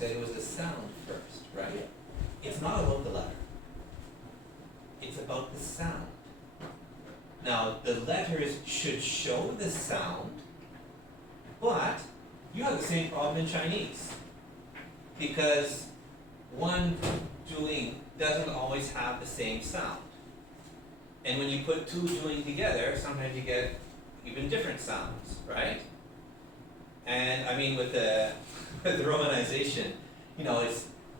said it was the sound first, right? It's not about the letter. It's about the sound. Now, the letters should show the sound, but you have the same problem in Chinese. Because one doing doesn't always have the same sound. And when you put two doing together, sometimes you get even different sounds, right? And I mean, with the romanization,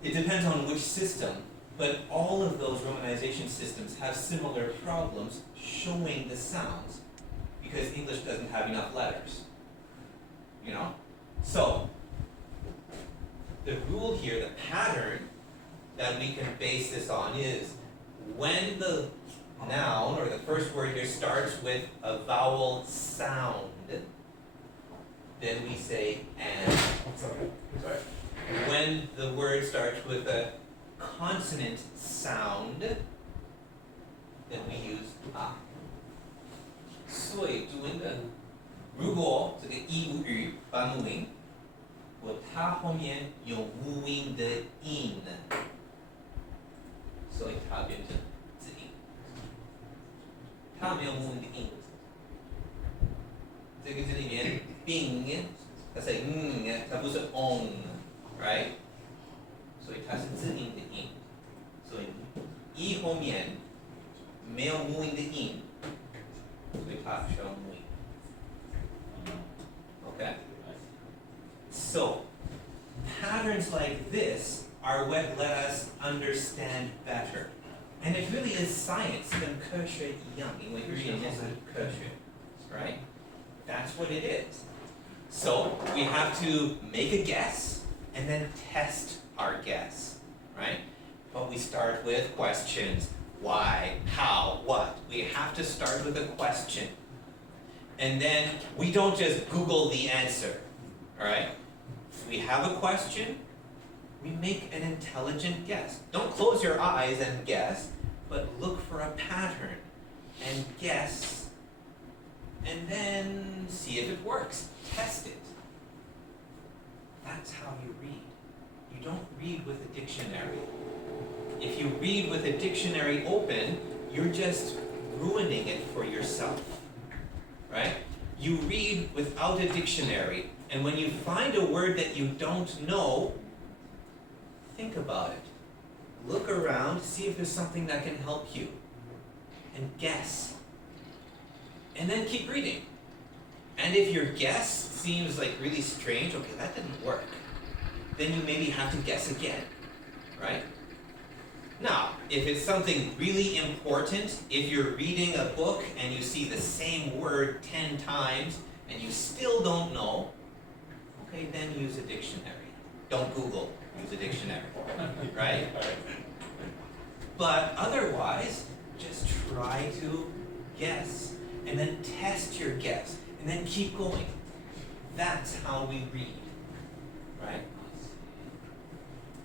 it depends on which system, but all of those romanization systems have similar problems showing the sounds because English doesn't have enough letters. So the rule here, the pattern that we can base this on is when the noun or the first word here starts with a vowel sound, then we say and. Sorry. When the word starts with a consonant sound, then we use a. 所以注音的，如果这个一无语发母音，它后面有母音的音，所以它变成子音。它没有母音的音。这个里面病，它是它不是 on。Right， 所以它是字音的音，所以一后面没有母音的音，所以它需要母音。Okay? So, patterns like this are what let us understand better. And it really is science, 跟科学一样，因为语言是科学， right? That's what it is. So, we have to make a guess and then test our guess, right? But we start with questions. Why, how, what? We have to start with a question. And then we don't just Google the answer, all right? If we have a question, we make an intelligent guess. Don't close your eyes and guess, but look for a pattern and guess, and then see if it works. Test it. That's how you read. You don't read with a dictionary. If you read with a dictionary open, you're just ruining it for yourself, right? You read without a dictionary, and when you find a word that you don't know, think about it. Look around, see if there's something that can help you, and guess. And then keep reading. And if your guess seems like really strange, okay, that didn't work, then you maybe have to guess again, right? Now, if it's something really important, if you're reading a book and you see the same word 10 times and you still don't know, okay, then use a dictionary. Don't Google, use a dictionary, right? But otherwise, just try to guess and then test your guess and then keep going. That's how we read, right?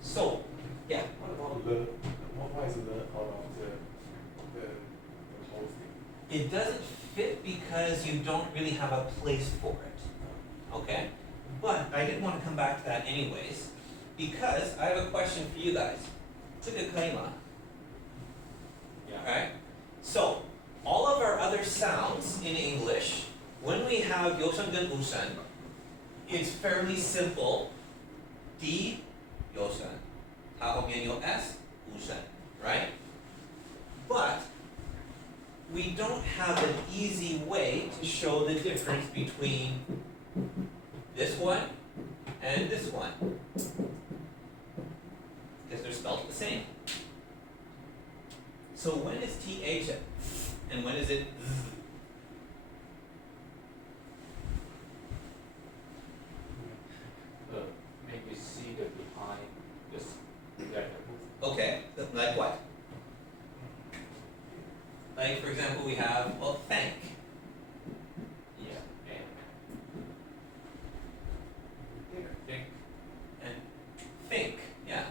So, yeah. What about learn? Why is learn out of the whole thing? It doesn't fit because you don't really have a place for it, okay? But I did want to come back to that anyways, because I have a question for you guys. 这个可以吗? Yeah. Alright? So, all of our other sounds in English, when we have 有声跟无声, it's fairly simple. D, 有声. 它后面有 S, 无声, right? But we don't have an easy way to show the difference between this one and this one, because they're spelled the same. So when is TH and when is it Z? Maybe see the behind this letter. Okay, like what? Like, for example, we have, well, thank. Yeah, and think. And think, yeah.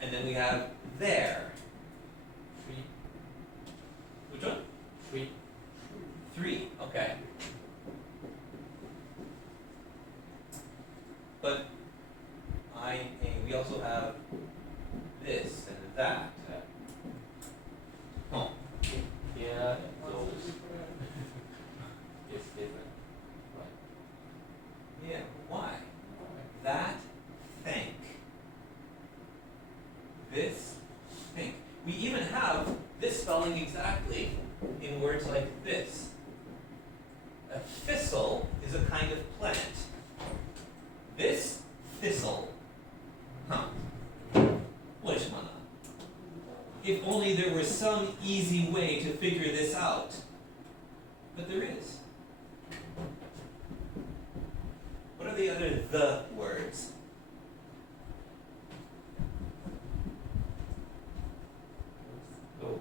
And then we have there. Three. Which one? Three. 3, okay. But we also have this and that. Oh, Here and those is different, right? yeah, why? That, think. This, think. We even have this spelling exactly in words like this. A thistle is a kind of plant. This thistle. Huh. 为什么呢? If only there was some easy way to figure this out. But there is. What are the other the words? Those.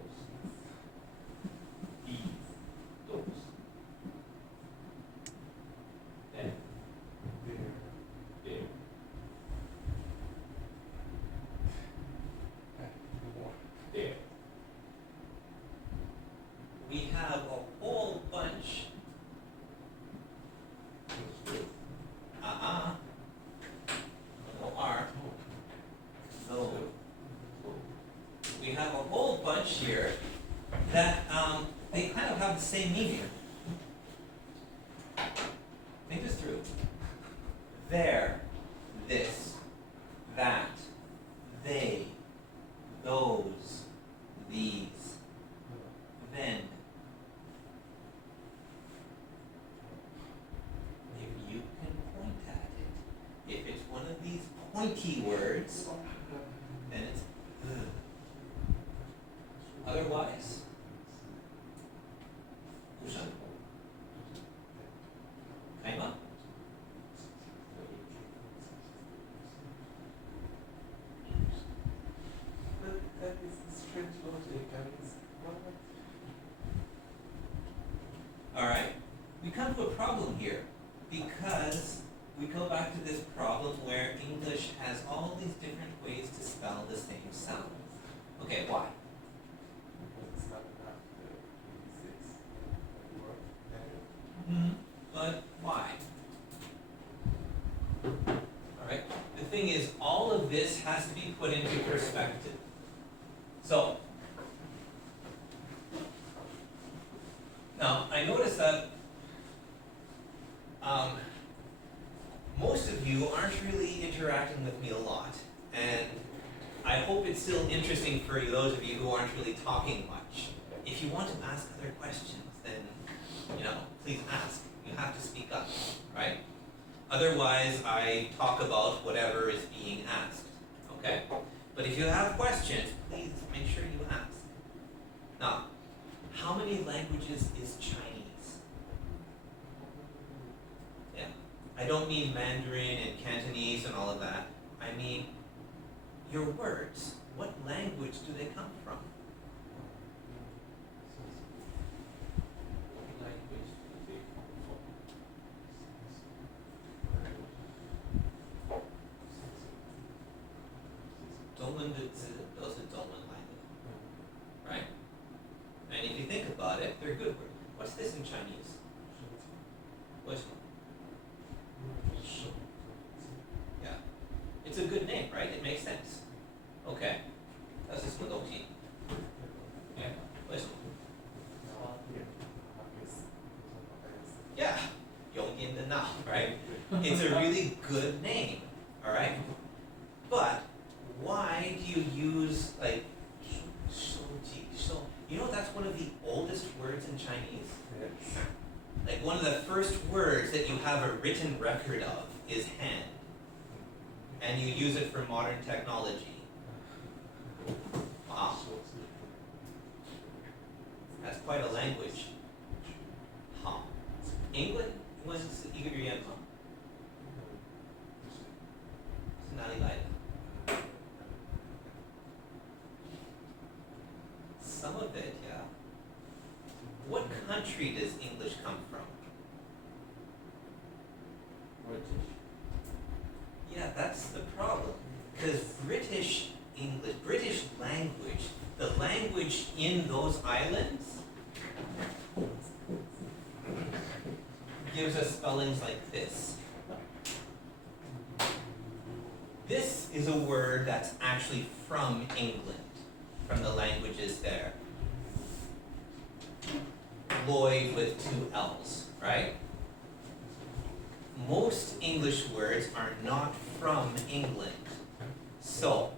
These. Those. Then. There. There. We have a whole bunch. No R. No. We have a whole bunch here that they kind of have the same meaning. Think this through. There, this, that, they, those, these, then. If you can point at it, if it's one of these pointy words, then it's ugh. Otherwise, 不是可以吗? That is strange logic. I mean, what? All right, we come to a problem here because we go back to this problem where English has all these different ways to spell the same sound. Okay, why? Because it's not enough to exist. Word. But why? All right, the thing is, all of this has to be put into perspective. So, now I notice that most of you aren't really interacting with me a lot, and I hope it's still interesting for you, those of you who aren't really talking much. If you want to ask other questions, then, please ask. You have to speak up, right? Otherwise, I talk about whatever is being asked, okay? But if you have questions, please make sure you ask. Now, how many languages is Chinese? Yeah, I don't mean Mandarin and Cantonese and all of that. I mean your words. What language do they come from? Language they come from. 中文的字都是中文来的, right? And if you think about it, they're good words. What's this in Chinese? 为什么? Yeah, it's a good name, right? It makes sense. Okay, 这是什么东西? Yeah, 为什么? Yeah, 有点的闹, right? It's a really good name, all right? But why do you use like 手机? You know that's one of the oldest words in Chinese. Yes. Like one of the first words that you have a written record of is hand, and you use it for modern technology. Wow, that's quite a language. 好, England 是一个语言吗? 是哪里来的? Some of it, yeah. What country does English come from? British. Yeah, that's the problem. Because British English, British language, the language in those islands gives us spellings like this. This is a word that's actually from England, from the languages there. Lloyd with 2 L's, right? Most English words are not from England. So,